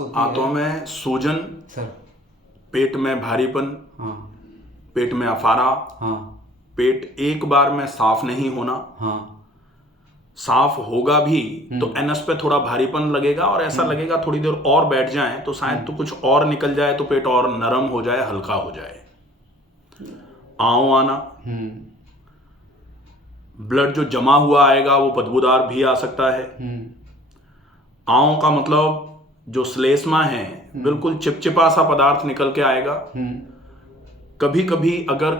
आंतों में सूजन, सर। पेट में भारीपन, हाँ। पेट में अफारा, हाँ। पेट एक बार में साफ नहीं होना, हाँ। साफ होगा भी तो एनस पे थोड़ा भारीपन लगेगा और ऐसा लगेगा थोड़ी देर और बैठ जाए तो शायद तो कुछ और निकल जाए, तो पेट और नरम हो जाए, हल्का हो जाए। आंव आना, ब्लड जो जमा हुआ आएगा वो बदबूदार भी आ सकता है। आंव का मतलब जो श्लेष्मा है बिल्कुल चिपचिपा सा पदार्थ निकल के आएगा। कभी कभी अगर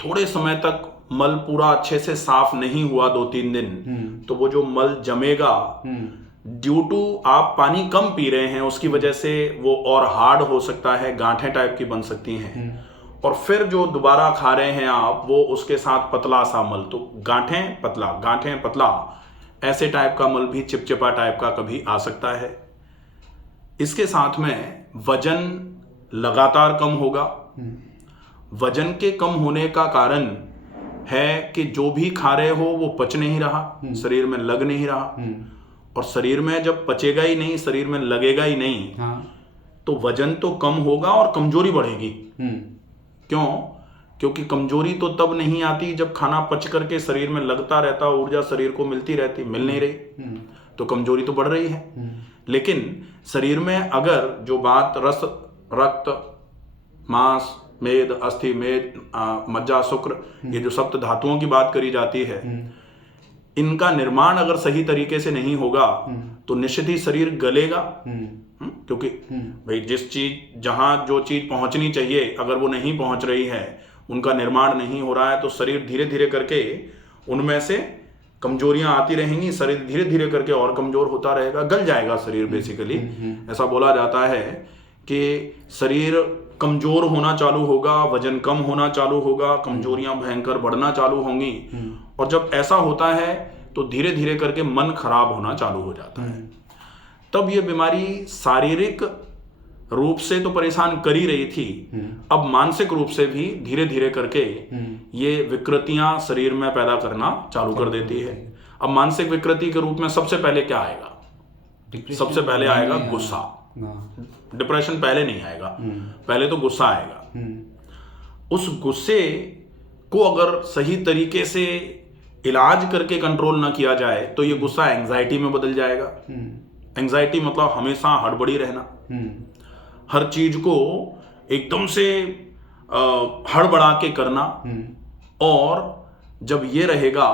थोड़े समय तक मल पूरा अच्छे से साफ नहीं हुआ 2-3 दिन, तो वो जो मल जमेगा ड्यू टू आप पानी कम पी रहे हैं उसकी वजह से वो और हार्ड हो सकता है, गांठें टाइप की बन सकती हैं। और फिर जो दोबारा खा रहे हैं आप वो उसके साथ पतला सा मल, तो गांठें पतला, गांठें पतला, ऐसे टाइप का मल भी चिपचिपा टाइप का कभी आ सकता है। इसके साथ में वजन लगातार कम होगा। वजन के कम होने का कारण है कि जो भी खा रहे हो वो पच नहीं रहा, शरीर में लग नहीं रहा, और शरीर में जब पचेगा ही नहीं, शरीर में लगेगा ही नहीं, तो वजन तो कम होगा और कमजोरी बढ़ेगी। क्यों? क्योंकि कमजोरी तो तब नहीं आती जब खाना पच करके शरीर में लगता रहता, ऊर्जा शरीर को मिलती रहती, मिल नहीं रही तो कमजोरी तो बढ़ रही है। लेकिन शरीर में अगर जो बात रस, रक्त, मांस, मेद, अस्थि, मेद, मज्जा, शुक्र, ये जो सप्त धातुओं की बात करी जाती है, इनका निर्माण अगर सही तरीके से नहीं होगा तो निश्चित ही शरीर गलेगा। क्योंकि भाई जिस चीज, जहां जो चीज पहुंचनी चाहिए अगर वो नहीं पहुंच रही है, उनका निर्माण नहीं हो रहा है, तो शरीर धीरे धीरे करके उनमें से कमजोरियां आती रहेंगी, शरीर धीरे धीरे करके और कमजोर होता रहेगा, गल जाएगा शरीर बेसिकली। ऐसा बोला जाता है कि शरीर कमजोर होना चालू होगा, वजन कम होना चालू होगा, कमजोरियां भयंकर बढ़ना चालू होंगी, और जब ऐसा होता है तो धीरे धीरे करके मन खराब होना चालू हो जाता है। तब ये बीमारी शारीरिक रूप से तो परेशान कर ही रही थी, अब मानसिक रूप से भी धीरे धीरे करके ये विकृतियां शरीर में पैदा करना चालू कर देती है। अब मानसिक विकृति के रूप में सबसे पहले क्या आएगा? सबसे पहले आएगा गुस्सा। डिप्रेशन पहले नहीं आएगा, पहले तो गुस्सा आएगा। उस गुस्से को अगर सही तरीके से इलाज करके कंट्रोल ना किया जाए तो ये गुस्सा एंजाइटी में बदल जाएगा। एंजाइटी मतलब हमेशा हड़बड़ी रहना, हर चीज को एकदम से हड़बड़ा के करना, और जब ये रहेगा,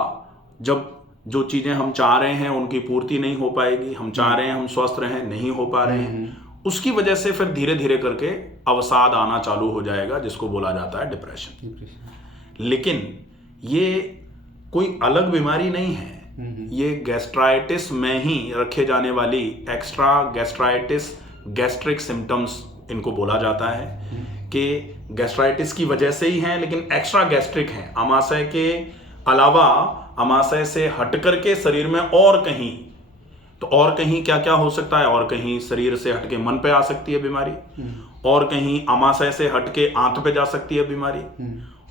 जब जो चीजें हम चाह रहे हैं उनकी पूर्ति नहीं हो पाएगी, हम चाह रहे हैं हम स्वस्थ रहें, नहीं हो पा रहे हैं, उसकी वजह से फिर धीरे धीरे करके अवसाद आना चालू हो जाएगा, जिसको बोला जाता है डिप्रेशन। लेकिन ये कोई अलग बीमारी नहीं है, ये गैस्ट्राइटिस में ही रखे जाने वाली एक्स्ट्रा गैस्ट्राइटिस, गैस्ट्रिक सिम्टम्स इनको बोला जाता है, कि गैस्ट्राइटिस की वजह से ही हैं लेकिन एक्स्ट्रा गैस्ट्रिक हैं। आमाशय के अलावा, आमाशय से हट करके शरीर में और कहीं, तो और कहीं क्या क्या हो सकता है? और कहीं शरीर से हटके मन पे आ सकती है बीमारी, और कहीं आमाशय से हटके आंत पे जा सकती है बीमारी,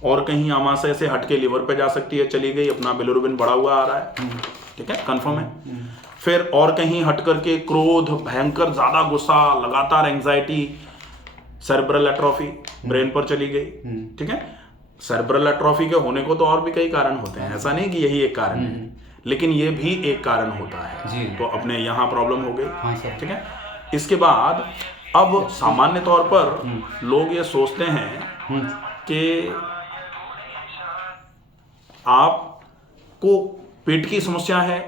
और कहीं आमाशय से हटके लिवर पे जा सकती है, चली गई, अपना बिलिरुबिन बढ़ा हुआ आ रहा है, ठीक है, कंफर्म है। फिर और कहीं हट करके क्रोध, भयंकर ज्यादा गुस्सा, लगातार एंजाइटी, सेरेब्रल एट्रोफी, ब्रेन पर चली गई, ठीक है। सेरेब्रल एट्रोफी के होने को तो और भी कई कारण होते हैं, ऐसा नहीं कि यही एक कारण है, लेकिन ये भी एक कारण होता है। तो अपने यहाँ प्रॉब्लम हो गई, ठीक है। इसके बाद अब सामान्य तौर पर लोग ये सोचते हैं कि आपको पेट की समस्या है,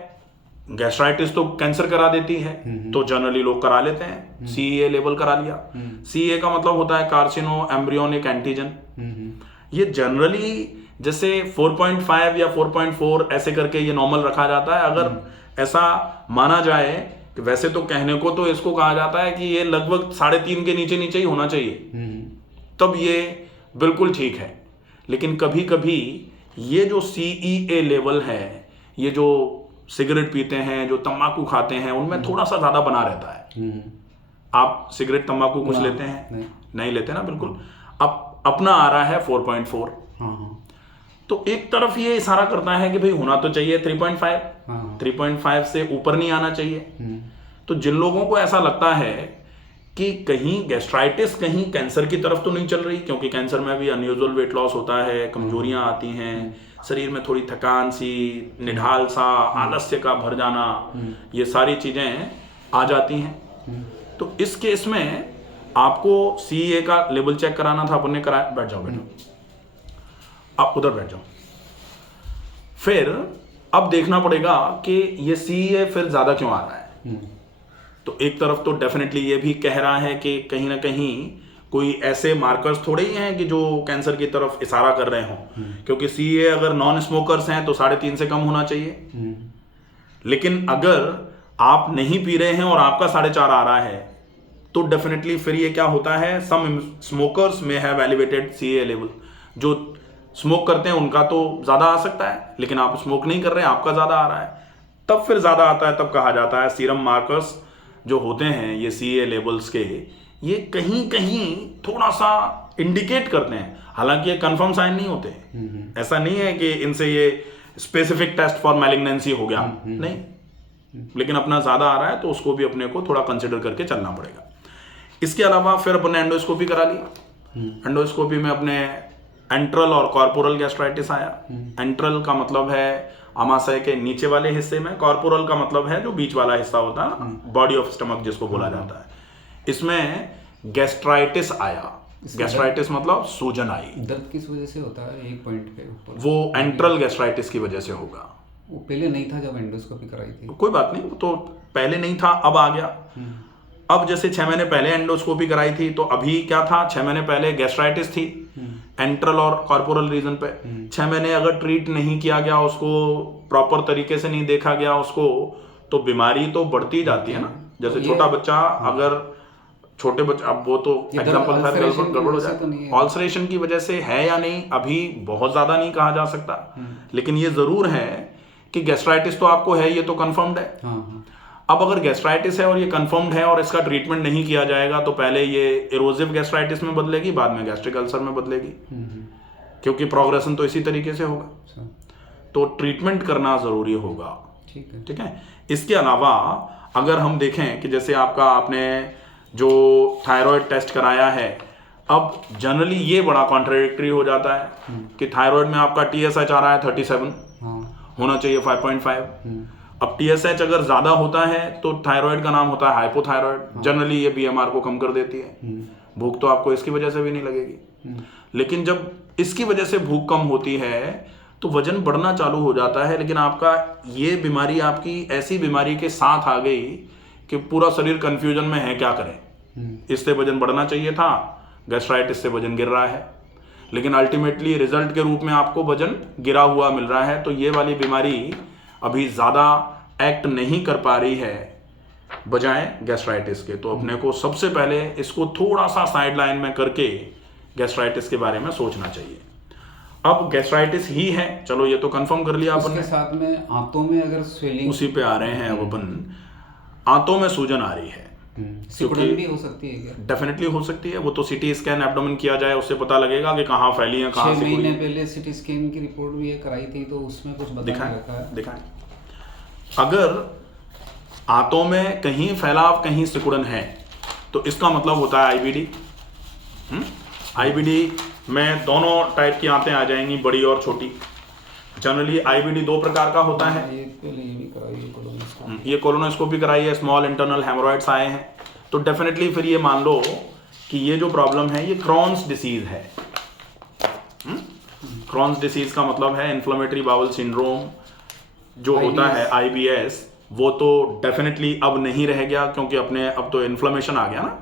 गैस्ट्राइटिस तो कैंसर करा देती है, तो जनरली लोग करा लेते हैं, CEA लेवल करा लिया। CEA का मतलब होता है कार्सिनो एम्ब्रियोनिक एंटीजन। ये जनरली जैसे 4.5 या 4.4 ऐसे करके ये नॉर्मल रखा जाता है। अगर ऐसा माना जाए कि वैसे तो कहने को तो इसको कहा जाता है कि ये लगभग 3.5 के नीचे नीचे ही होना चाहिए, तब ये बिल्कुल ठीक है। लेकिन कभी कभी ये जो CEA लेवल है, ये जो सिगरेट पीते हैं, जो तंबाकू खाते हैं, उनमें थोड़ा सा ज्यादा बना रहता है। आप सिगरेट तंबाकू कुछ लेते हैं? नहीं लेते ना, बिल्कुल। अब अपना आ रहा है 4.4, तो एक तरफ ये इशारा करता है कि भाई होना तो चाहिए 3.5, 3.5 से ऊपर नहीं आना चाहिए। तो जिन लोगों को ऐसा लगता है कि कहीं गैस्ट्राइटिस कहीं कैंसर की तरफ तो नहीं चल रही, क्योंकि कैंसर में भी अनयूजुअल वेट लॉस होता है, कमजोरियां आती हैं, शरीर में थोड़ी थकान सी, निढाल सा, आलस्य का भर जाना, ये सारी चीजें आ जाती हैं। तो इस केस में आपको CEA का लेवल चेक कराना था, अपन ने कराया। बैठ जाओ बेटा, आप उधर बैठ जाओ। फिर अब देखना पड़ेगा कि ये CEA फिर ज्यादा क्यों आ रहा है। तो एक तरफ तो डेफिनेटली ये भी कह रहा है कि कहीं ना कहीं कोई ऐसे मार्कर्स थोड़े ही हैं कि जो कैंसर की तरफ इशारा कर रहे हों, क्योंकि CEA अगर नॉन स्मोकर्स हैं तो 3.5 से कम होना चाहिए, लेकिन अगर आप नहीं पी रहे हैं और आपका 4.5 आ रहा है तो डेफिनेटली फिर ये क्या होता है, सम स्मोकर्स में हैव एलिवेटेड CEA लेवल। जो स्मोक करते हैं उनका तो ज्यादा आ सकता है, लेकिन आप स्मोक नहीं कर रहे हैं, आपका ज्यादा आ रहा है, तब फिर ज्यादा आता है। तब कहा जाता है सीरम मार्कर्स जो होते हैं ये CEA लेवल्स के, ये कहीं कहीं थोड़ा सा इंडिकेट करते हैं, हालांकि ये कंफर्म साइन नहीं होते। ऐसा नहीं है कि इनसे ये स्पेसिफिक टेस्ट फॉर मैलिग्नेंसी हो गया, नहीं, लेकिन अपना ज्यादा आ रहा है तो उसको भी अपने को थोड़ा कंसिडर करके चलना पड़ेगा। इसके अलावा फिर अपने एंडोस्कोपी करा ली। एंडोस्कोपी में अपने एंट्रल और कॉर्पोरल गैस्ट्राइटिस आया। एंट्रल का मतलब है आमाशय के नीचे वाले हिस्से में, कॉर्पोरल का मतलब है जो बीच वाला हिस्सा होता है, बॉडी ऑफ स्टमक जिसको बोला जाता है। इसमें गैस्ट्राइटिस आया। गैस्ट्राइटिस मतलब सूजन आई। दर्द किस वजह से होता है? एक पॉइंट पे ऊपर वो एंट्रल गैस्ट्राइटिस की वजह से होगा। वो पहले नहीं था जब एंडोस्कोपी कराई थी? कोई बात नहीं, तो पहले नहीं था, अब आ गया। अब जैसे 6 महीने पहले एंडोस्कोपी कराई थी तो अभी क्या था, 6 महीने पहले गैस्ट्राइटिस थी एंट्रल और कॉर्पोरल रीजन पे। 6 महीने अगर ट्रीट नहीं किया गया, उसको प्रॉपर तरीके से नहीं देखा गया उसको, तो बीमारी तो बढ़ती जाती है ना। जैसे छोटा बच्चा, अगर छोटे बच्चे, अब वो तो एग्जाम्पल गड़बड़ हो जाए, ऑल्सरेशन की वजह से है या नहीं अभी बहुत ज्यादा नहीं कहा जा सकता, लेकिन ये जरूर है कि गैस्ट्राइटिस तो आपको है, ये तो कंफर्म्ड है। अब अगर गैस्ट्राइटिस है और ये कंफर्म्ड है और इसका ट्रीटमेंट नहीं किया जाएगा तो पहले ये इरोजिव गैस्ट्राइटिस में बदलेगी, बाद में गैस्ट्रिक अल्सर में बदलेगी, क्योंकि प्रोग्रेशन तो इसी तरीके से होगा। तो ट्रीटमेंट करना जरूरी होगा। ठीक है। इसके अलावा अगर हम देखें कि जैसे आपने जो थायराइड टेस्ट कराया है, अब जनरली ये बड़ा कॉन्ट्राडिक्टरी हो जाता है कि थायराइड में आपका TSH आ रहा है 37, होना चाहिए 5.5। अब TSH अगर ज्यादा होता है तो थायराइड का नाम होता है हाइपोथायराइड। जनरली ये BMR को कम कर देती है। भूख तो आपको इसकी वजह से भी नहीं लगेगी, लेकिन जब इसकी वजह से भूख कम होती है तो वजन बढ़ना चालू हो जाता है। लेकिन आपका ये बीमारी आपकी ऐसी बीमारी के साथ आ गई कि पूरा शरीर कंफ्यूजन में है, क्या करें। इससे वजन बढ़ना चाहिए था, गैस्ट्राइटिस से वजन गिर रहा है, लेकिन अल्टीमेटली रिजल्ट के रूप में आपको वजन गिरा हुआ मिल रहा है। तो ये वाली बीमारी अभी ज्यादा एक्ट नहीं कर पा रही है बजाय गैस्ट्राइटिस के। तो अपने को सबसे पहले इसको थोड़ा सा साइड लाइन में करके गैस्ट्राइटिस के बारे में सोचना चाहिए। अब गैस्ट्राइटिस ही है, चलो ये तो कंफर्म कर लिया अपन। उसके साथ में आंतों में अगर स्वेलिंग, उसी पे आ रहे हैं अब अपन। आंतों में सूजन आ रही है, सिकुड़न भी हो सकती है क्या? डेफिनेटली हो सकती है। वो तो CT स्कैन एब्डोमेन किया जाए, उससे पता लगेगा कि कहाँ फैली है, कहाँ 6 महीने पहले CT स्कैन की रिपोर्ट भी कराई थी तो उसमें कुछ दिखाएं। अगर आंतों में कहीं फैलाव, कहीं सिकुड़न है तो इसका मतलब होता है IBD। IBD में दोनों टाइप की आंतें आ जाएंगी, बड़ी और छोटी। जनरली IBD 2 प्रकार का होता है। ये कोलोनोस्कोपी कराई है, स्मॉल इंटरनल हेमोरॉइड्स आए हैं, तो डेफिनेटली फिर ये मान लो कि ये जो प्रॉब्लम है ये क्रॉन्स डिसीज है। क्रॉन्स डिसीज का मतलब है इन्फ्लेमेटरी बाउल सिंड्रोम जो होता है IBS, वो तो डेफिनेटली अब नहीं रह गया, क्योंकि अपने अब तो इन्फ्लेमेशन आ गया ना।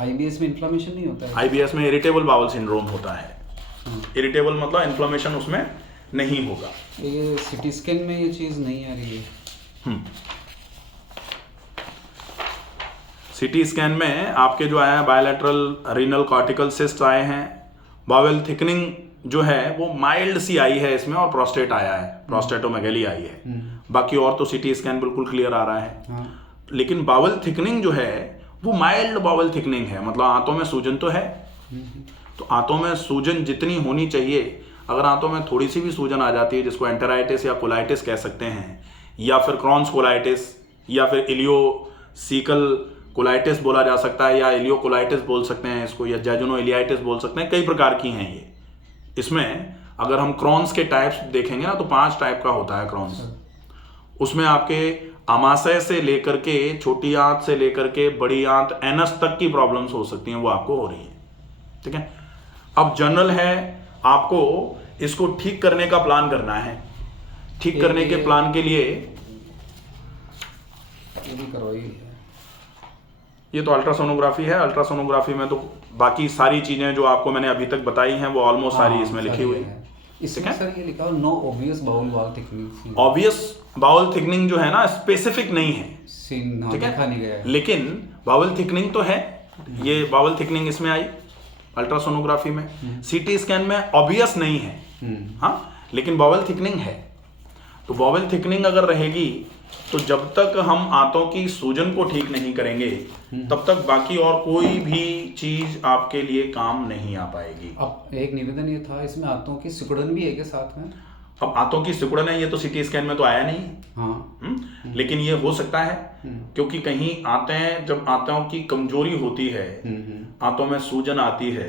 IBS में इन्फ्लेमेशन नहीं होता है? IBS में इरिटेबल बाउल सिंड्रोम होता है। इरिटेबल मतलब इन्फ्लेमेशन उसमें नहीं होगा। ये CT स्कैन में ये चीज नहीं आ रही है। CT स्कैन में आपके जो आया है बायलैटरल रीनल कॉर्टिकल सिस्ट आए हैं, बावेल थिकनिंग जो है वो माइल्ड सी आई है इसमें, और प्रोस्टेट आया है, प्रोस्टेटोमेगेली आई है। बाकी और तो CT स्कैन बिल्कुल क्लियर आ रहा है। लेकिन बावल थिकनिंग जो है वो माइल्ड बावल थिकनिंग है, मतलब आंतों में सूजन तो है। तो आंतों में सूजन जितनी होनी चाहिए, अगर आंतों में थोड़ी सी भी सूजन आ जाती है, जिसको एंटेराइटिस या कोलाइटिस कह सकते हैं, या फिर क्रॉन्स कोलाइटिस, या फिर इलियोसीकल कोलाइटिस बोला जा सकता है, या एलियोकोलाइटिस बोल सकते हैं इसको, या जेजुनोइलियाइटिस बोल सकते हैं, कई प्रकार की हैं ये। इसमें अगर हम क्रॉन्स के टाइप्स देखेंगे ना तो 5 टाइप का होता है क्रॉन्स। उसमें आपके आमाशय से लेकर के, छोटी आंत से लेकर के बड़ी आंत एनस तक की प्रॉब्लम्स हो सकती हैं, वो आपको हो रही है, ठीक है। अब जनरल है, आपको इसको ठीक करने का प्लान करना है। ठीक करने के प्लान के लिए ये तो अल्ट्रासोनोग्राफी है। अल्ट्रासोनोग्राफी में तो बाकी सारी चीजें जो आपको मैंने अभी तक बताई हैं वो ऑलमोस्ट सारी इसमें लिखी हुई है। इसमें सर ये लिखा हो no obvious bowel wall thickening. Obvious bowel thickening जो है ना स्पेसिफिक नहीं है, ठीक है, नहीं गया है। लेकिन बाउल थिकनिंग तो है। ये बाउल थिकनिंग इसमें आई अल्ट्रासोनोग्राफी में। सीटी स्कैन में ऑब्वियस नहीं है, हाँ, लेकिन बाउल थिकनिंग है। तो बाउल थिकनिंग अगर रहेगी तो जब तक हम आंतों की सूजन को ठीक नहीं करेंगे तब तक बाकी और कोई भी चीज आपके लिए काम नहीं आ पाएगी। अब एक निवेदन ये था, इसमें आंतों की सिकुड़न भी है क्या साथ में? अब आंतों की सिकुड़न है, ये तो सीटी स्कैन में तो आया नहीं, हाँ। लेकिन ये हो सकता है क्योंकि कहीं आंतें, जब आंतों की कमजोरी होती है, आंतों में सूजन आती है,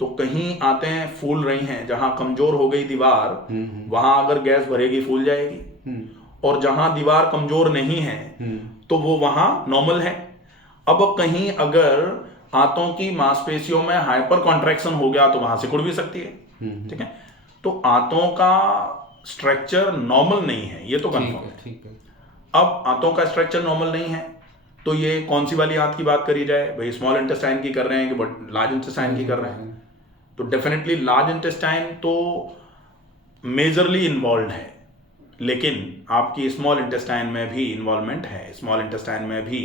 तो कहीं आंतें फूल रही हैं, जहां कमजोर हो गई दीवार वहां अगर गैस भरेगी फूल जाएगी, और जहां दीवार कमजोर नहीं है तो वो वहां नॉर्मल है। अब कहीं अगर आंतों की मांसपेशियों में हाइपर कॉन्ट्रैक्शन हो गया तो वहां सिकुड़ भी सकती है, ठीक है। तो आंतों का स्ट्रक्चर नॉर्मल नहीं है, ये तो कंफर्म है, ठीक है। अब आंतों का स्ट्रक्चर नॉर्मल नहीं है तो ये कौन सी वाली आंत की बात करी जाए भाई? स्मॉल इंटेस्टाइन की कर रहे हैं कि लार्ज इंटेस्टाइन की कर रहे हैं? तो डेफिनेटली लार्ज इंटेस्टाइन तो मेजरली इन्वॉल्व है, लेकिन आपकी स्मॉल इंटेस्टाइन में भी इन्वॉल्वमेंट है। स्मॉल इंटेस्टाइन में भी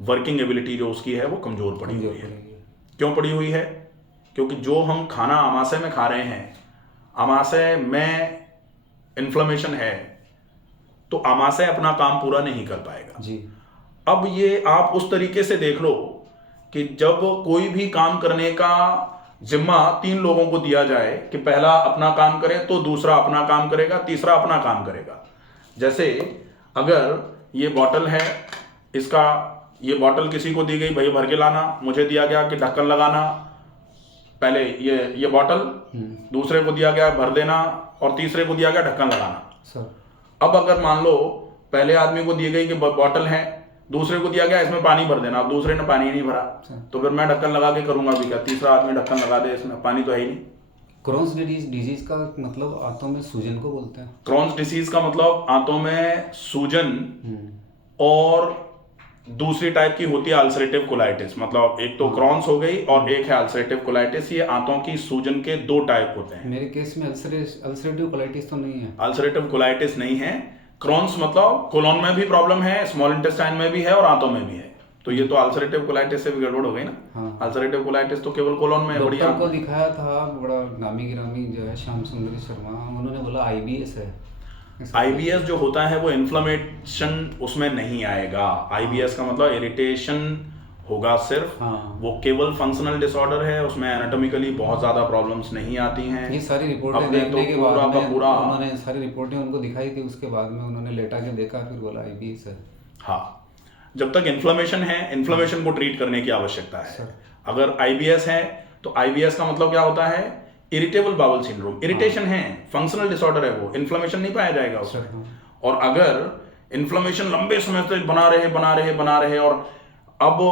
वर्किंग एबिलिटी जो उसकी है वो कमजोर पड़ी हुई है। क्यों पड़ी हुई है? क्योंकि जो हम खाना आमाशय में खा रहे हैं, आमाशय में इन्फ्लेमेशन है तो आमाशय अपना काम पूरा नहीं कर पाएगा जी। अब ये आप उस तरीके से देख लो कि जब कोई भी काम करने का जिम्मा 3 लोगों को दिया जाए कि पहला अपना काम करे तो दूसरा अपना काम करेगा, तीसरा अपना काम करेगा। जैसे अगर ये बॉटल है, इसका ये बॉटल किसी को दी गई, भाई भर के लाना, मुझे दिया गया कि ढक्कन लगाना, पहले ये बॉटल, दूसरे को दिया गया भर देना, और तीसरे को दिया गया ढक्कन लगाना। अब अगर मान लो पहले आदमी को दी गई कि बॉटल है, दूसरे को दिया गया इसमें पानी भर देना, अब दूसरे ने पानी नहीं भरा, तो फिर मैं ढक्कन लगा के करूंगा भी क्या? तीसरा आदमी ढक्कन लगा दे, इसमें पानी तो है ही नहीं। क्रॉन्स डिजीज का मतलब आंतों में सूजन को बोलते हैं। क्रॉन्स डिसीज का मतलब आंतों में सूजन, और दूसरी टाइप की होती है अल्सरेटिव कोलाइटिस। मतलब एक तो क्रॉन्स हो गई और एक है अल्सरेटिव कोलाइटिस। ये आंतों की सूजन के 2 टाइप होते हैं। मेरे केस में अल्सरेटिव कोलाइटिस तो नहीं है। अल्सरेटिव कोलाइटिस नहीं है। क्रॉन्स मतलब कोलोन में भी प्रॉब्लम है, स्मॉल इंटेस्टाइन में भी है और आंतों में भी है। तो ये तो अल्सरेटिव कोलाइटिस से भी गड़बड़ हो गई ना। हाँ। अल्सरेटिव कोलाइटिस तो केवल कोलोन में है। बढ़िया को दिखाया था, बड़ा नामी गिरामी जो है श्याम सुंदरी शर्मा, उन्होंने बोला आईबीएस है। आईबीएस जो होता है वो इन्फ्लेमेशन उसमें नहीं आएगा। आईबीएस का मतलब इरिटेशन होगा सिर्फ। हाँ। वो केवल फंक्शनल डिसऑर्डर है, उसमें एनाटॉमिकली बहुत ज्यादा प्रॉब्लम्स नहीं आती हैं। ये सारी रिपोर्टें देखने के बाद उन्होंने सारी रिपोर्टें उनको दिखाई थी, उसके बाद में उन्होंने लेटा के देखा, फिर बोला आईबीएस है। हाँ, जब तक इन्फ्लेमेशन है, इन्फ्लेमेशन को ट्रीट करने की आवश्यकता है। अगर आईबीएस है तो आईबीएस का मतलब क्या होता है? Irritable bowel syndrome. इरिटेशन है, फंक्शनल डिसऑर्डर है, वो इन्फ्लेमेशन नहीं पाया जाएगा उसमें। और अगर इन्फ्लेमेशन लंबे समय तक बना रहे और अब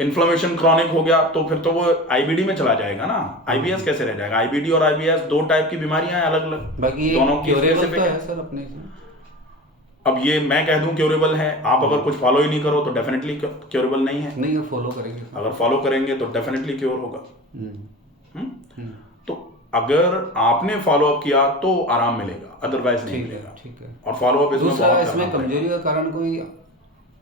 इन्फ्लेमेशन क्रॉनिक हो गया तो फिर तो वो आईबीडी में चला जाएगा ना। आईबीएस कैसे रह जाएगा? आईबीडी और आईबीएस 2 टाइप की बीमारियां हैं अलग अलग, दोनों की स्पेसिफिक है सर अपने। अब ये मैं कह दूं क्योरेबल है, आप अगर कुछ फॉलो ही नहीं करो तो डेफिनेटली क्योरेबल नहीं है। नहीं, फॉलो करेंगे, अगर फॉलो करेंगे तो डेफिनेटली क्योर होगा। तो अगर आपने फॉलो अप किया तो आराम मिलेगा, अदरवाइज नहीं मिलेगा। ठीक है। और फॉलो अप इसमें कमजोरी का कारण कोई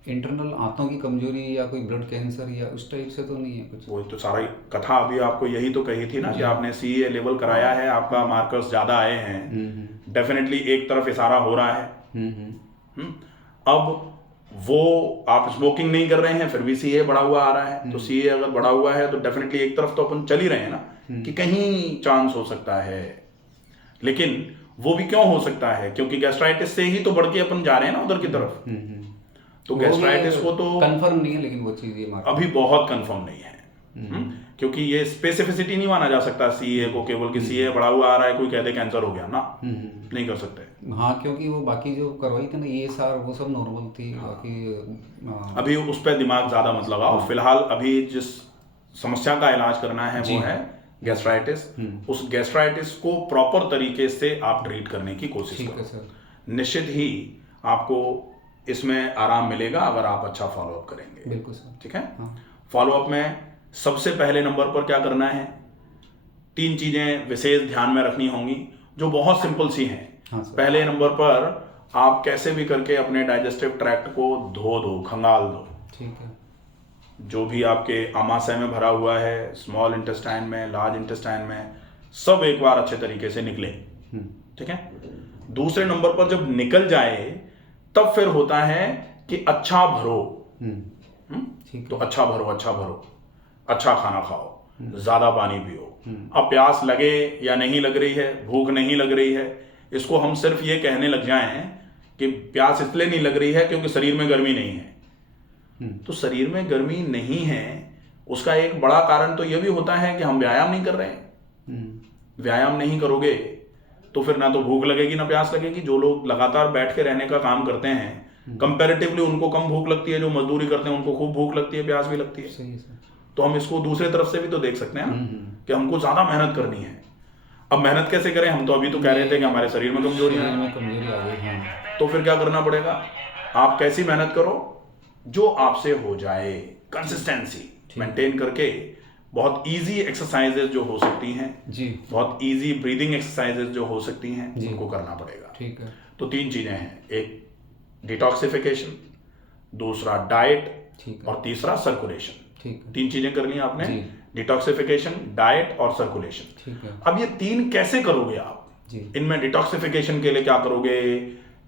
इंटरनल आंतों की कमजोरी या कोई ब्लड कैंसर या उस टाइप से तो नहीं है कुछ? वो तो सारा कथा अभी आपको यही तो कही थी ना कि आपने सीए लेवल कराया है, आपका मार्कर्स ज्यादा आए हैं, डेफिनेटली एक तरफ इशारा हो रहा है। अब वो आप स्मोकिंग नहीं कर रहे हैं फिर भी सीए बढ़ा हुआ आ रहा है, तो सीए अगर बढ़ा हुआ है तो डेफिनेटली एक तरफ तो अपन चल ही रहे हैं ना कि कहीं चांस हो सकता है। लेकिन वो भी क्यों हो सकता है? क्योंकि गैस्ट्राइटिस से ही तो बढ़ के अपन जा रहे हैं ना उधर की तरफ। तो गैस्ट्राइटिस को तो कंफर्म नहीं है, लेकिन वो चीज़ ये अभी बहुत कंफर्म नहीं है। क्योंकि ये स्पेसिफिसिटी नहीं माना जा सकता सीए को, केवल कि सीए बढ़ा हुआ आ रहा है कोई कह दे कैंसर हो गया ना, नहीं कर सकते। हाँ, क्योंकि वो बाकी जो करवाई थी ना ESR वो सब नॉर्मल थी, बाकी अभी उस पर दिमाग ज़्यादा मत लगाओ। फिलहाल अभी जिस समस्या का इलाज करना है वो है गैस्ट्राइटिस। उस गैस्ट्राइटिस को प्रॉपर तरीके से आप ट्रीट करने की कोशिश करो। निश्चित ही आपको इसमें आराम मिलेगा अगर आप अच्छा फॉलोअप करेंगे। बिल्कुल सर। ठीक है। फॉलोअप में सबसे पहले नंबर पर क्या करना है, 3 चीजें विशेष ध्यान में रखनी होंगी जो बहुत सिंपल सी हैं। पहले नंबर पर आप कैसे भी करके अपने डाइजेस्टिव ट्रैक्ट को धो दो, खंगाल दो। ठीक है। जो भी आपके आमाशय में भरा हुआ है, स्मॉल इंटेस्टाइन में, लार्ज इंटेस्टाइन में, सब एक बार अच्छे तरीके से निकले। ठीक है। दूसरे नंबर पर जब निकल जाए तब फिर होता है कि अच्छा भरो। तो अच्छा भरो, अच्छा भरो, अच्छा खाना खाओ, ज्यादा पानी पियो। अब प्यास लगे या नहीं लग रही है, भूख नहीं लग रही है, इसको हम सिर्फ ये कहने लग जाएं कि प्यास इसलिए नहीं लग रही है क्योंकि शरीर में गर्मी नहीं है। तो शरीर में गर्मी नहीं है उसका एक बड़ा कारण तो यह भी होता है कि हम व्यायाम नहीं कर रहे हैं। व्यायाम नहीं करोगे तो फिर ना तो भूख लगेगी ना प्यास लगेगी। जो लोग लगातार बैठ के रहने का काम करते हैं कंपैरेटिवली उनको कम भूख लगती है, जो मजदूरी करते हैं उनको खूब भूख लगती है, प्यास भी लगती है। सही है सर। तो हम इसको दूसरे तरफ से भी तो देख सकते हैं ना कि हमको ज्यादा मेहनत करनी है। अब मेहनत कैसे करें, हम तो अभी तो कह रहे थे कि हमारे शरीर में कमजोरी आ गई। तो फिर क्या करना पड़ेगा, आप कैसी मेहनत करो जो आपसे हो जाए, कंसिस्टेंसी मेंटेन करके। बहुत इजी एक्सरसाइजेज जो हो सकती हैं जी, बहुत इजी ब्रीदिंग एक्सरसाइजेज जो हो सकती हैं उनको करना पड़ेगा। ठीक है। तो 3 चीजें हैं, एक डिटॉक्सिफिकेशन, दूसरा डाइट और तीसरा सर्कुलेशन। 3 चीजें करनी है आपने, डिटॉक्सिफिकेशन, डाइट और सर्कुलेशन। ठीक है। अब ये 3 कैसे करोगे आप जी। इनमें डिटॉक्सिफिकेशन के लिए क्या करोगे,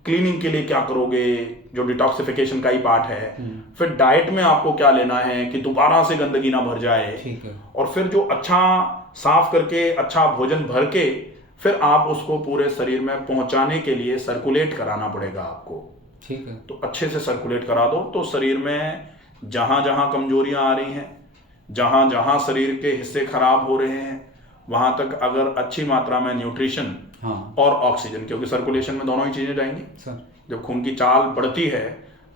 क्लीनिंग के लिए क्या करोगे, जो डिटॉक्सिफिकेशन का ही पार्ट है। फिर डाइट में आपको क्या लेना है कि दोबारा से गंदगी ना भर जाए। ठीक है। और फिर जो अच्छा साफ करके अच्छा भोजन भर के फिर आप उसको पूरे शरीर में पहुंचाने के लिए सर्कुलेट कराना पड़ेगा आपको। ठीक है। तो अच्छे से सर्कुलेट करा दो तो शरीर में जहां जहां कमजोरियां आ रही हैं, जहां जहां शरीर के हिस्से खराब हो रहे हैं, वहां तक अगर अच्छी मात्रा में न्यूट्रिशन और ऑक्सीजन, क्योंकि सर्कुलेशन में दोनों ही चीजें जाएंगी सर। जब खून की चाल बढ़ती है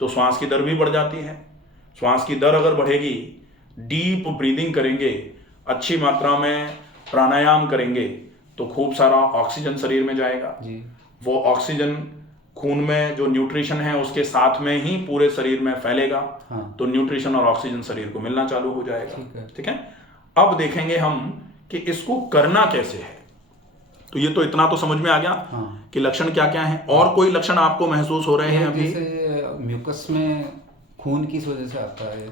तो श्वास की दर भी बढ़ जाती है। श्वास की दर अगर बढ़ेगी, डीप ब्रीदिंग करेंगे, अच्छी मात्रा में प्राणायाम करेंगे तो खूब सारा ऑक्सीजन शरीर में जाएगा जी। वो ऑक्सीजन खून में जो न्यूट्रिशन है उसके साथ में ही पूरे शरीर में फैलेगा। तो न्यूट्रिशन और ऑक्सीजन शरीर को मिलना चालू हो जाएगा। ठीक है। अब देखेंगे हम कि इसको करना कैसे है। तो ये तो इतना तो समझ में आ गया कि लक्षण क्या क्या हैं। और कोई लक्षण आपको महसूस हो रहे हैं अभी? जैसे म्यूकस में खून किस वजह से आता है?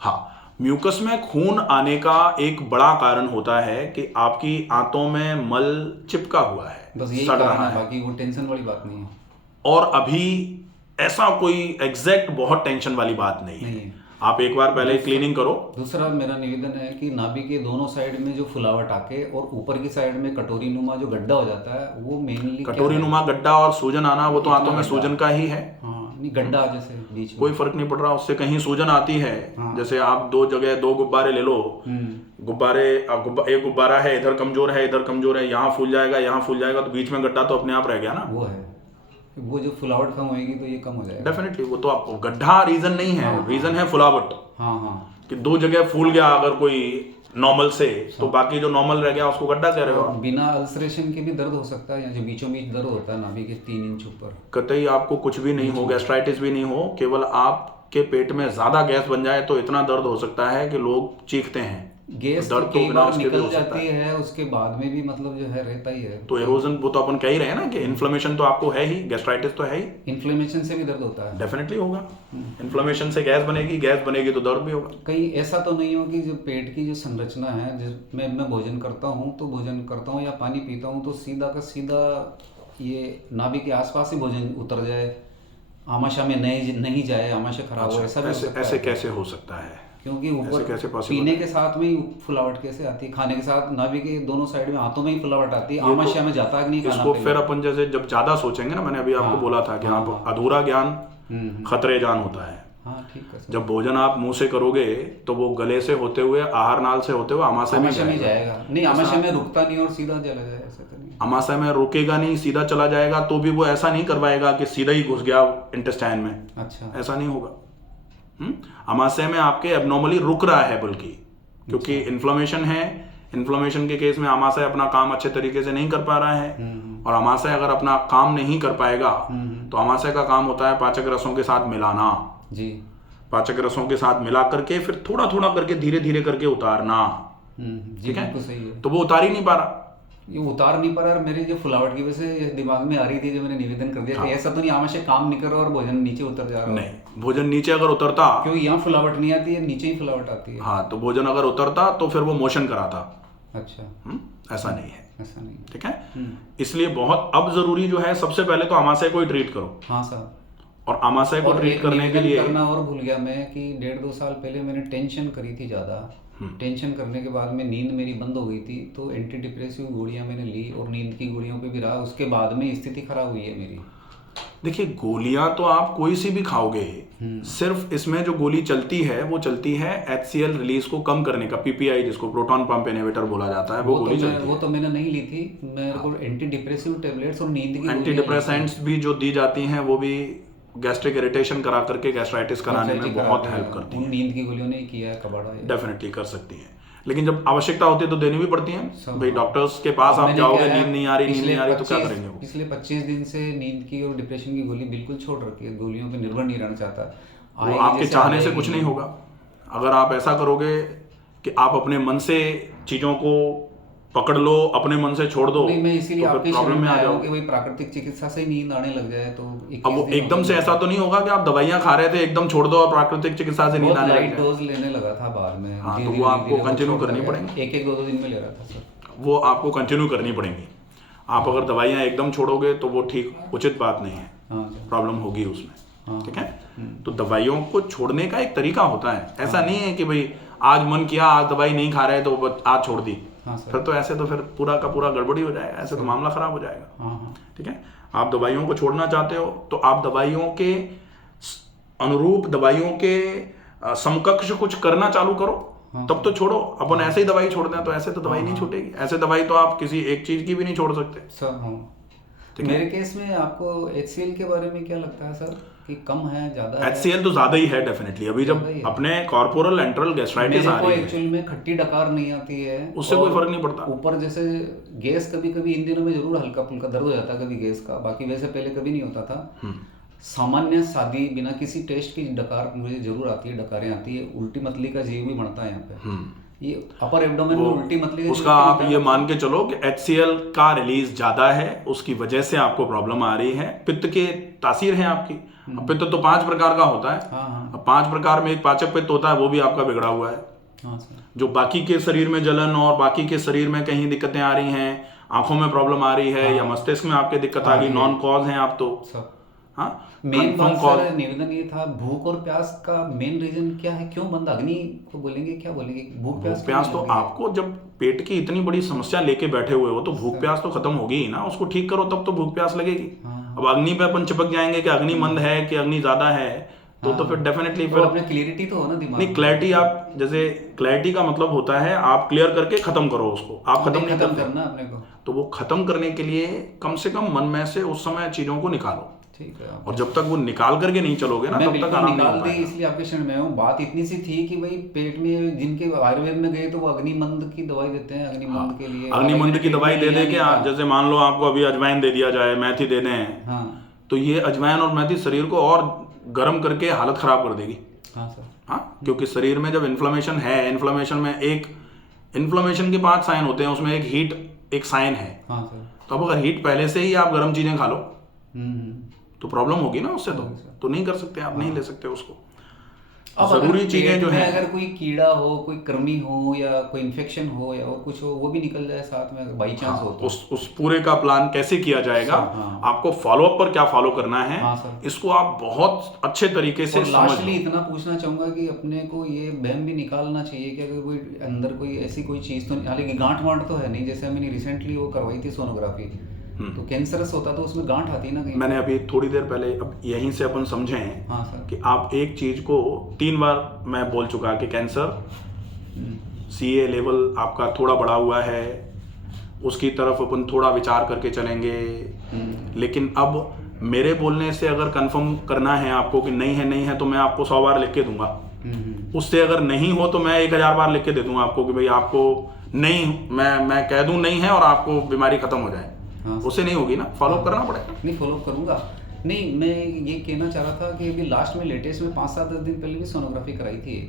हाँ, म्यूकस में खून आने का एक बड़ा कारण होता है कि आपकी आंतों में मल चिपका हुआ है, बस यही सड़ कारण रहा है। बाकी वो टेंशन वाली बात नहीं है। और अभी ऐसा कोई एग्जैक्ट बहुत टेंशन वाली बात नहीं है। आप एक बार पहले क्लीनिंग करो। दूसरा मेरा निवेदन है कि नाभि के दोनों साइड में जो फुलावट आके और ऊपर की साइड में कटोरी नुमा जो गड्ढा हो जाता है वो मेनली कटोरी नुमा गड्ढा और सूजन आना वो तो आंतों में सूजन का ही है। नहीं, गड्ढा जैसे बीच में कोई फर्क नहीं पड़ रहा, उससे कहीं सूजन आती है। जैसे आप 2 जगह 2 गुब्बारे ले लो, गुब्बारे एक गुब्बारा है इधर कमजोर है इधर कमजोर है, यहाँ फूल जाएगा यहाँ फूल जाएगा तो बीच में गड्ढा तो अपने आप रह गया ना। वो है, वो जो फुलावट कम होगी तो ये कम हो जाएगा डेफिनेटली। वो तो आपको गड्ढा रीजन नहीं है, रीजन है फुलावट। कि 2 जगह फूल गया अगर कोई नॉर्मल से तो बाकी जो नॉर्मल रह गया उसको गड्ढा कह रहे हो। बिना अल्सरेशन के भी दर्द हो सकता है, या जो बीचों बीच दर्द होता है नाभि के 3 इंच ऊपर। कतई आपको कुछ भी नहीं हो, गैस्ट्राइटिस भी नहीं हो, केवल आपके पेट में ज्यादा गैस बन जाए तो इतना दर्द हो सकता है कि लोग चीखते हैं। गैस दर्द तो बिना उसके भी हो सकता जाती है, उसके बाद में भी मतलब जो है रहता ही है। तो एरोजन वो तो अपन कह ही रहे हैं ना कि इन्फ्लेमेशन तो आपको है ही, गैस्ट्राइटिस तो है ही। इन्फ्लेमेशन से भी दर्द होता है? डेफिनेटली होगा। इन्फ्लेमेशन से गैस बनेगी तो दर्द भी होगा। कहीं ऐसा तो नहीं हो कि जो पेट की जो संरचना है, जिसमें मैं भोजन करता हूँ या पानी पीता हूँ तो सीधा का सीधा ये नाभि के आसपास ही भोजन उतर जाए, आमाशय में नहीं जाए, आमाशय खराब हो, ऐसा भी हो सकता है? ऐसे कैसे हो सकता है? क्योंकि ऊपर पीने के साथ में ही फुलावट कैसे आती है, खाने के साथ नाभि के दोनों साइड में हाथों में ही फुलावट आती है, आमाशय में जाता है नहीं खाना। इसको फिर अपन जैसे जब ज्यादा सोचेंगे ना, मैंने अभी आपको बोला था कि आप अधूरा ज्ञान खतरे जान होता है। हाँ ठीक है सर। जब भोजन आप मुंह से करोगे तो वो गले से होते हुए, आहार नाल से होते हुए आमाशय में आमाशय में जाएगा। जाएगा नहीं, आमाशय में रुकता नहीं और सीधा चला जाए, ऐसा तो नहीं। आमाशय में रुकेगा नहीं, सीधा चला जाएगा, तो भी वो ऐसा नहीं करवाएगा कि सीधा ही घुस गया इंटेस्टाइन में, अच्छा ऐसा नहीं होगा। आमाशय में आपके एबनॉर्मली रुक रहा है, बल्कि क्योंकि इन्फ्लेमेशन है, इन्फ्लेमेशन के केस में आमाशय अपना काम अच्छे तरीके से नहीं कर पा रहा है, और आमाशय अगर अपना काम नहीं कर पाएगा तो आमाशय का काम होता है पाचक रसों के साथ मिलाना जी, पाचक रसों के साथ मिला करके फिर थोड़ा थोड़ा करके धीरे धीरे करके उतारना। जी ठीक है, बिल्कुल सही है। तो वो उतार ही नहीं पा रहा। ये उतार नहीं पा रहा, और मेरी जो फुलावट की वजह से ये दिमाग में आ रही थी, जो मैंने निवेदन कर दिया कि ऐसा तो नहीं आमाशय काम नहीं कर रहा और भोजन नीचे उतर जा रहा है। नहीं, भोजन नीचे अगर उतरता, क्योंकि यहाँ फुलावट नहीं आती है, नीचे ही फुलावट आती है। हाँ, तो भोजन अगर उतरता तो फिर वो मोशन कराता। अच्छा, ऐसा नहीं है, ऐसा नहीं। ठीक है। इसलिए बहुत अब जरूरी जो है, सबसे पहले तो आमाशय को ही ट्रीट करो। हाँ साहब। और आमाशय को और ट्रीट एक करने के निवेदन लिए करना और भूल गया मैं कि 1.5-2 साल पहले मैंने टेंशन करी थी ज़्यादा। टेंशन करने के बाद में नींद मेरी बंद हो गई थी, तो एंटी डिप्रेसिव गोलियां मैंने ली और नींद की गोलियों पे भी रहा। उसके बाद में स्थिति खराब हुई है मेरी। देखिए, गोलियां तो आप कोई सी भी खाओगे, सिर्फ इसमें जो गोली चलती है वो चलती है HCl रिलीज को कम करने का, PPI जिसको प्रोटॉन पंप इनहिबिटर बोला जाता है, वो गोली चलती है। वो तो मैंने नहीं ली थी, मेरे को एंटी डिप्रेसिव टेबलेट्स और नींद की एंटी डिप्रेसेंट्स भी जो दी जाती हैं वो भी गैस्ट्रिक इरिटेशन करा करके गैस्ट्राइटिस कराने में बहुत हेल्प करती उन नींद की गोलियों ने ही किया है कबाड़ा ये। डेफिनेटली कर सकती हैं, लेकिन जब आवश्यकता होती है तो देनी भी पड़ती है भाई। डॉक्टर्स के पास आप जाओगे, नींद नहीं आ रही तो क्या करेंगे वो? पिछले 25 दिन से नींद की और डिप्रेशन की गोली बिल्कुल छोड़ रखी है, गोलियों पे निर्भर नहीं रहना चाहता। वो आपके चाहने से कुछ नहीं होगा। अगर आप ऐसा करोगे कि आप अपने मन से चीजों को पकड़ लो, अपने मन से छोड़ दो, नहीं, मैं इसीलिए तो आपके प्रॉब्लम में आ जाऊँ जाओगे कि भाई प्राकृतिक चिकित्सा से ही नींद आने लग जाए तो अब वो एकदम से ऐसा तो नहीं होगा कि आप दवाइयां खा रहे थे एकदम छोड़ दो और प्राकृतिक चिकित्सा से नींद आने लग लाइट जाए। डोज लेने लगा था बाद में। हाँ, तो वो आपको कंटिन्यू करनी पड़ेंगी। एक 2 दिन में ले रहा था सर। वो आपको कंटिन्यू करनी पड़ेंगी। आप अगर दवाइयां एकदम छोड़ोगे तो वो ठीक उचित बात नहीं है, प्रॉब्लम होगी उसमें। ठीक है, तो दवाइयों को छोड़ने का एक तरीका होता है। ऐसा नहीं है कि भाई आज मन किया, आज दवाई नहीं खा रहे तो आज छोड़ दी, फिर तो ऐसे तो फिर पूरा का पूरा गड़बड़ी हो जाएगा, ऐसे तो मामला खराब हो जाएगा। ठीक है, आप दवाइयों को छोड़ना चाहते हो तो आप दवाइयों के अनुरूप, दवाइयों के समकक्ष कुछ करना चालू करो, तब तो छोड़ो। अपन ऐसे ही दवाई छोड़ दें तो ऐसे तो दवाई नहीं छूटेगी। ऐसे दवाई तो आप किसी एक चीज की भी नहीं छोड़ सकते सर। मेरे केस में आपको HCl के बारे में क्या लगता है सर, कि कम है, ज्यादा है? HCl तो ज्यादा ही है डेफिनेटली। अभी जब अपने कॉर्पोरल एंट्रल गैस्ट्राइटिस आ रही है, एक्चुअल में खट्टी डकार नहीं आती है, उससे कोई फर्क नहीं पड़ता। ऊपर जैसे गैस कभी कभी इन दिनों में जरूर हल्का फुल्का दर्द हो जाता है कभी गैस का, बाकी वैसे पहले कभी नहीं होता था। सामान्य सादी बिना किसी टेस्ट की डकार मुझे जरूर आती है, डकारें आती है। उल्टी मतली का जीव भी बढ़ता है यहाँ पे, ये अपर एब्डोमेन में उल्टी मतली। उसका आप ये मान के चलो कि HCl का रिलीज ज्यादा है, उसकी वजह से आपको प्रॉब्लम आ रही है। पित्त के तासीर है आपकी। पित्त तो 5 प्रकार का होता है। 5 प्रकार में एक पाचक पित्त होता है, वो भी आपका बिगड़ा हुआ है। जो बाकी के शरीर में जलन और बाकी के शरीर में कहीं दिक्कतें आ रही हैं, आंखों में प्रॉब्लम आ रही है या मस्तिष्क में आपके दिक्कत आ गई, नॉन कॉज है आप तो। मेन बात सर निवेदन ये था, भूख और प्यास का मेन रीजन क्या है, क्यों बंद? अग्नि को बोलेंगे, क्या बोलेंगे? भूख प्यास तो आपको जब पेट की इतनी बड़ी समस्या लेके बैठे हुए हो तो भूख प्यास तो खत्म होगी ही ना। उसको ठीक करो तब तो भूख प्यास लगेगी। अब अग्नि पे अपन चिपक जाएंगे कि अग्नि मंद है कि अग्नि ज्यादा है, तो फिर डेफिनेटली फिर अपने क्लियरिटी तो हो ना दिमाग नहीं। क्लैरिटी, आप जैसे क्लैरिटी का मतलब होता है आप क्लियर करके खत्म करो उसको। आप खत्म नहीं करना अपने को, तो वो खत्म करने के लिए कम से कम मन में से उस समय चीजों को निकालो। ठीक है, और जब तक वो निकाल करके नहीं चलोगे ना, तब तक आराम नहीं होगा। इसलिए आपके शरण में हूँ। बात इतनी सी थी कि भाई पेट में जिनके आयुर्वेद में गए तो वो अग्निमंद की दवाई देते हैं, अग्निमंद के लिए अग्निमंद की दवाई दे दे के, जैसे मान लो आपको अभी अजवाइन दे दिया जाए, मेथी दे दें, तो ये अजवाइन और मेथी शरीर को और गर्म करके हालत खराब कर देगी। क्योंकि शरीर में जब इन्फ्लेमेशन है, इन्फ्लेमेशन में एक इन्फ्लेमेशन के 5 साइन होते हैं, उसमें एक हीट एक साइन है। तो अब अगर हीट पहले से ही आप गर्म चीजें खा लो तो प्रॉब्लम होगी ना उससे। तो नहीं कर सकते आप, नहीं ले सकते उसको। जरूरी चीजें जो है, अगर कोई कीड़ा हो, कोई कृमि हो या कोई इन्फेक्शन हो या और कुछ हो, वो भी निकल जाए साथ में अगर बाई चांस हो तो उस पूरे का प्लान कैसे किया जाएगा, आपको फॉलो अप पर क्या फॉलो करना है, इसको आप बहुत अच्छे तरीके से समझ। लास्टली इतना पूछना चाहूंगा कि अपने को ये बहम भी निकालना चाहिए कि अगर कोई अंदर कोई ऐसी कोई चीज तो, हालांकि गांठ वांठ तो है नहीं, जैसे मैंने रिसेंटली वो करवाई थी सोनोग्राफी, तो कैंसरस होता तो उसमें गांठ आती है ना कहीं। मैंने अभी थोड़ी देर पहले, अब यहीं से अपन समझें हाँ सर। कि आप एक चीज को 3 बार मैं बोल चुका कि कैंसर CA लेवल आपका थोड़ा बढ़ा हुआ है, उसकी तरफ अपन थोड़ा विचार करके चलेंगे। लेकिन अब मेरे बोलने से अगर कंफर्म करना है आपको कि नहीं है तो मैं आपको 100 बार लिख के दूंगा। उससे अगर नहीं हो तो मैं 1000 बार लिख के दे दूंगा आपको कि भाई आपको नहीं, मैं कह दूं नहीं है और आपको बीमारी खत्म हो जाए। हाँ। उससे नहीं होगी ना, फॉलो करना पड़ेगा। नहीं फॉलो करूंगा। नहीं, मैं ये कहना चाह रहा था कि अभी लास्ट में लेटेस्ट में 5-7 दिन पहले भी सोनोग्राफी कराई थी।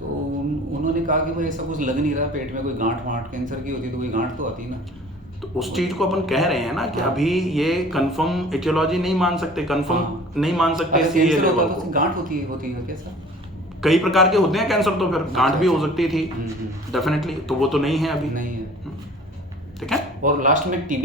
तो उन्होंने कहा कि भाई ऐसा कुछ लग नहीं रहा पेट में, कोई गांठ वांठ कैंसर की होती तो कोई गांठ तो आती ना। तो उस चीज को अपन कह रहे हैं ना कि अभी ये कंफर्म एटियोलॉजी नहीं मान सकते, कंफर्म नहीं मान सकते अगर CA कैंसर लेवल होता को। तो गांठ होती है क्या सर? कई प्रकार के होते हैं कैंसर, तो फिर गांठ भी हो सकती थी डेफिनेटली, तो वो तो नहीं है अभी। नहीं है। ठीक है। और लास्ट में टीबी